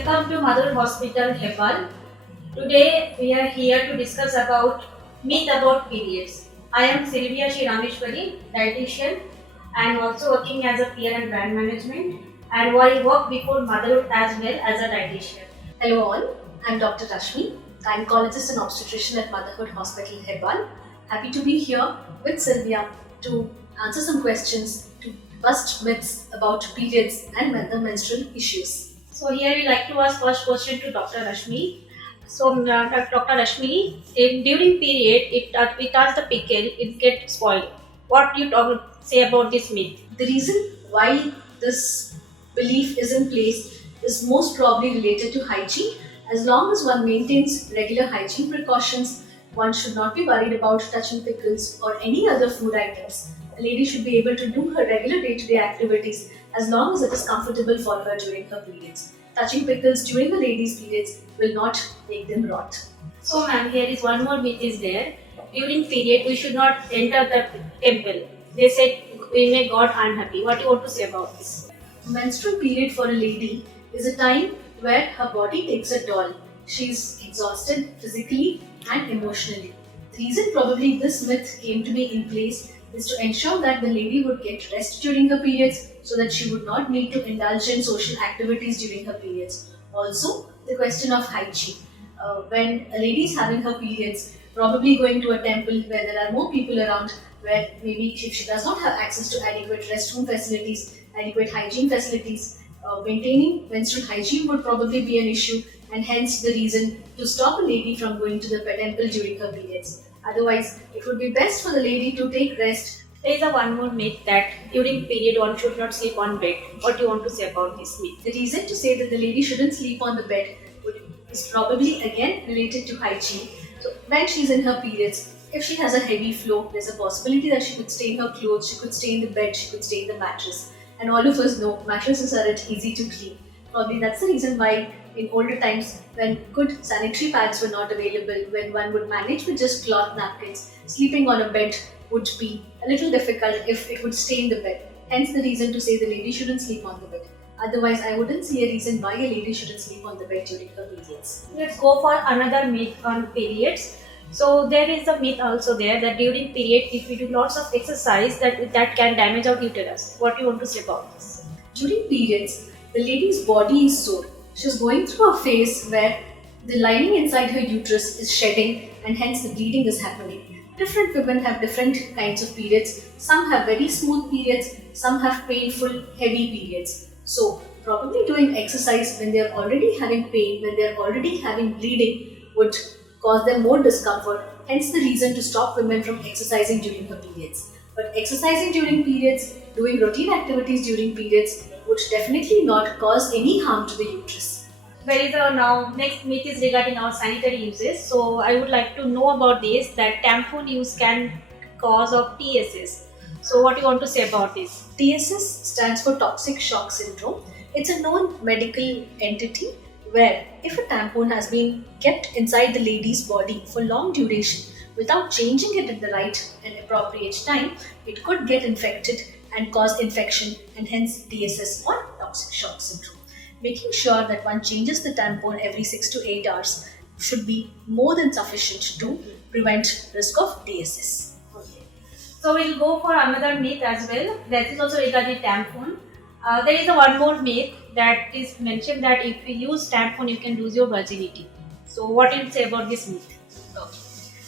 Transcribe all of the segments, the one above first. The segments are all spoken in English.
welcome to Motherhood Hospital, Nepal. Today we are here to discuss about myth about periods. I am Sylvia Shirameshwari, dietitian, and also working as a peer and brand management, and I work before motherhood as well as a dietitian. Hello all, I'm Dr. Rashmi, gynecologist and obstetrician at Motherhood Hospital, Hebal. Happy to be here with Sylvia to answer some questions, to bust myths about periods and other menstrual issues. So here we like to ask first question to Dr. Rashmi. So Dr. Rashmi, during period, it as the pickle, it gets spoiled. What you say about this myth? The reason why this belief is in place is most probably related to hygiene. As long as one maintains regular hygiene precautions, one should not be worried about touching pickles or any other food items. A lady should be able to do her regular day-to-day activities as long as it is comfortable for her during her periods. Touching pickles during a lady's periods will not make them rot. So ma'am, here is one more myth is there. During period, we should not enter the temple. They said we make God unhappy. What do you want to say about this? Menstrual period for a lady is a time where her body takes a toll. She is exhausted physically and emotionally. The reason probably this myth came to be in place is to ensure that the lady would get rest during her periods so that she would not need to indulge in social activities during her periods. Also, the question of hygiene. When a lady is having her periods, probably going to a temple where there are more people around, where maybe if she does not have access to adequate restroom facilities, adequate hygiene facilities, maintaining menstrual hygiene would probably be an issue, and hence the reason to stop a lady from going to the temple during her periods. Otherwise, it would be best for the lady to take rest. There is a one more myth that during period one should not sleep on bed. What do you want to say about this myth? The reason to say that the lady shouldn't sleep on the bed is probably again related to hygiene. So when she's in her periods, if she has a heavy flow, there's a possibility that she could stain her clothes, she could stain the bed, she could stain the mattress. And all of us know mattresses aren't easy to clean. Probably that's the reason why in older times, when good sanitary pads were not available, when one would manage with just cloth napkins, sleeping on a bed would be a little difficult if it would stain the bed. Hence the reason to say the lady shouldn't sleep on the bed. Otherwise, I wouldn't see a reason why a lady shouldn't sleep on the bed during her periods. Let's go for another myth on periods. So there is a myth also there that during period, if we do lots of exercise, that can damage our uterus. What do you want to say about this? During periods, the lady's body is sore. She's going through a phase where the lining inside her uterus is shedding and hence the bleeding is happening. Different women have different kinds of periods. Some have very smooth periods, some have painful, heavy periods. So, probably doing exercise when they are already having pain, when they are already having bleeding would cause them more discomfort. Hence the reason to stop women from exercising during her periods. But exercising during periods, doing routine activities during periods would definitely not cause any harm to the uterus. There is a now next myth is regarding our sanitary uses. So I would like to know about this that tampon use can cause of TSS. So what do you want to say about this? TSS stands for toxic shock syndrome. It's a known medical entity where if a tampon has been kept inside the lady's body for long duration without changing it at the right and appropriate time, it could get infected and cause infection and hence TSS or toxic shock syndrome. Making sure that one changes the tampon every 6 to 8 hours should be more than sufficient to prevent risk of TSS. Okay. So we'll go for another myth as well. That is also regarding tampon. There is a one more myth that is mentioned that if you use tampon, you can lose your virginity. So what do you say about this myth? Okay.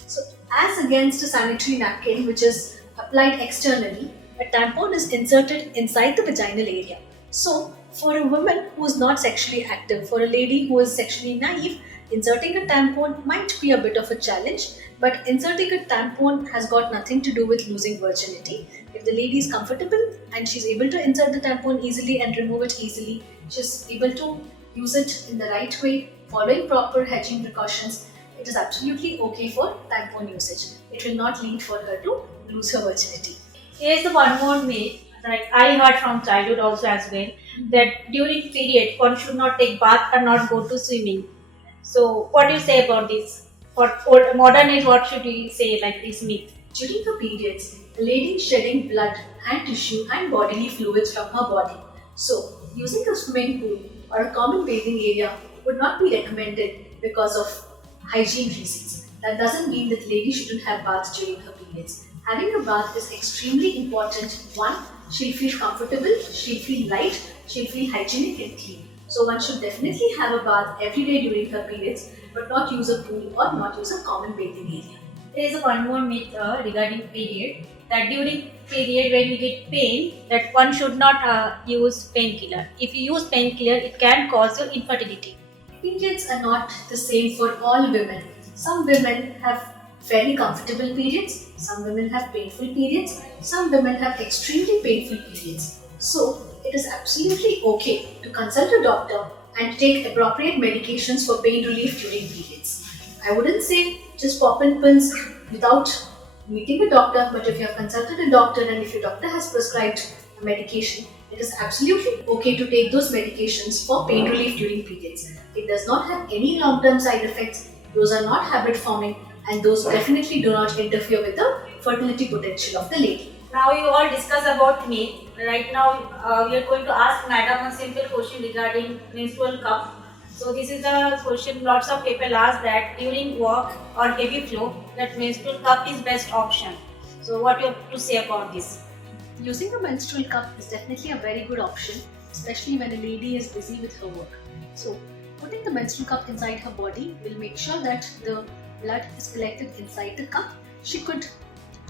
So as against a sanitary napkin which is applied externally, a tampon is inserted inside the vaginal area. So for a woman who is not sexually active, for a lady who is sexually naive, inserting a tampon might be a bit of a challenge, but inserting a tampon has got nothing to do with losing virginity. If the lady is comfortable and she's able to insert the tampon easily and remove it easily, she's able to use it in the right way, following proper hygiene precautions, it is absolutely okay for tampon usage. It will not lead for her to lose her virginity. Here's the one more myth that I heard from childhood also as well, that during period one should not take bath and not go to swimming. So what do you say about this? For modern age, what should we say like this myth? During her periods, a lady is shedding blood and tissue and bodily fluids from her body. So, using a swimming pool or a common bathing area would not be recommended because of hygiene reasons. That doesn't mean that lady shouldn't have baths during her periods. Having a bath is extremely important. One, she'll feel comfortable, she'll feel light, she'll feel hygienic and clean. So one should definitely have a bath every day during her periods, but not use a pool or not use a common bathing area. There is one more myth regarding period, that during period when we get pain, that one should not use painkiller. If you use painkiller, it can cause you infertility. Periods are not the same for all women. Some women have very comfortable periods, some women have painful periods, some women have extremely painful periods. So, it is absolutely okay to consult a doctor and take appropriate medications for pain relief during periods. I wouldn't say just pop in pills without meeting a doctor, but if you have consulted a doctor and if your doctor has prescribed a medication, it is absolutely okay to take those medications for pain relief during periods. It does not have any long-term side effects, those are not habit forming, and those definitely do not interfere with the fertility potential of the lady. Now you all discuss about me. Right now we are going to ask Madam a simple question regarding menstrual cup. So this is the question lots of people ask, that during walk or heavy flow, that menstrual cup is best option. So what you have to say about this? Using a menstrual cup is definitely a very good option, especially when a lady is busy with her work. So, putting the menstrual cup inside her body will make sure that the blood is collected inside the cup. She could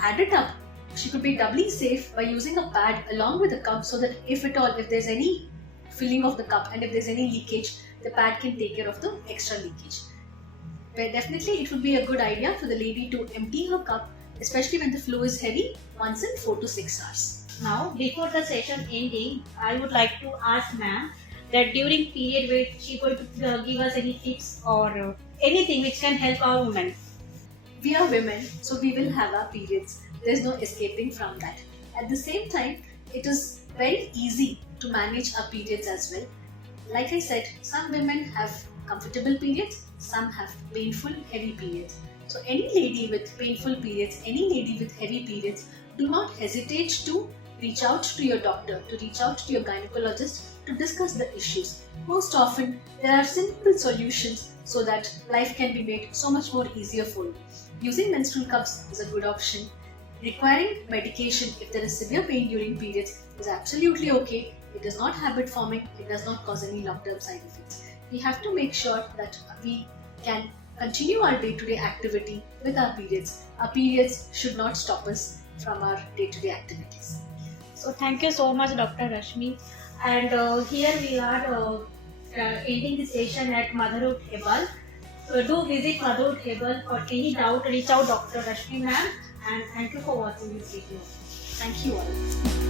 add it up. She could be doubly safe by using a pad along with the cup, so that if at all, if there's any filling of the cup and if there's any leakage, the pad can take care of the extra leakage. But definitely it would be a good idea for the lady to empty her cup, especially when the flow is heavy, once in 4 to 6 hours. Now, before the session ending, I would like to ask ma'am that during period where she going to give us any tips or anything which can help our women. We are women, so we will have our periods. There's no escaping from that. At the same time, it is very easy to manage our periods as well. Like I said, some women have comfortable periods, some have painful, heavy periods. So any lady with painful periods, any lady with heavy periods, do not hesitate to reach out to your doctor, to reach out to your gynecologist to discuss the issues. Most often, there are simple solutions so that life can be made so much more easier for you. Using menstrual cups is a good option. Requiring medication if there is severe pain during periods is absolutely okay. It is not habit forming, it does not cause any long-term side effects. We have to make sure that we can continue our day-to-day activity with our periods. Our periods should not stop us from our day-to-day activities. So thank you so much, Dr. Rashmi. And here we are ending the session at Motherhood Hospitals. Do visit Motherhood Hospitals. For any doubt, reach out Dr. Rashmi ma'am. And thank you for watching this video. Thank you all.